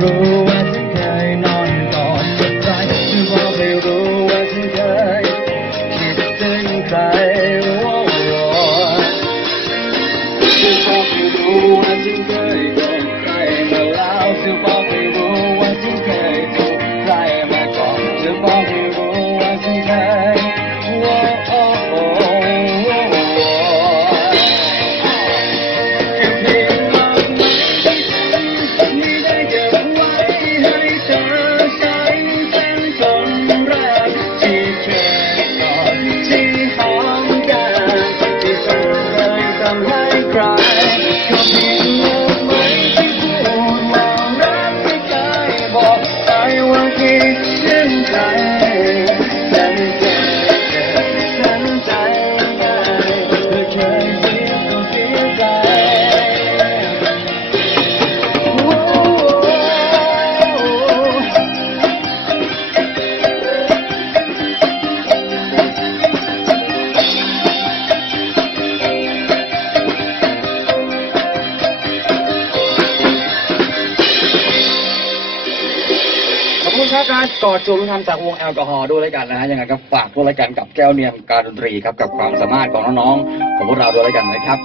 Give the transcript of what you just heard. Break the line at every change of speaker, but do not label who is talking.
รู้ว่าฉันเคยนอนกอดกับใครเธอบอไปรู้ว่าฉันเคยคิดถึงใครโอ้โหเธอบอกให้รู้ว่าฉันเคยโดนใครมาแล้วเธอบอไปรู้ว่าฉันเคยถูกใครมาก่อนเธอบอกให้รู้
ขอบคุณครับการกอดจูบทำจากวงแอลกอฮอล์ด้วยแล้วกันนะฮะยังไงก็ฝากด้วยแล้วกันกับแก้วเนียมการดนตรีครับกับความสามารถของน้องๆของพวกเราด้วยแล้วกันนะครับ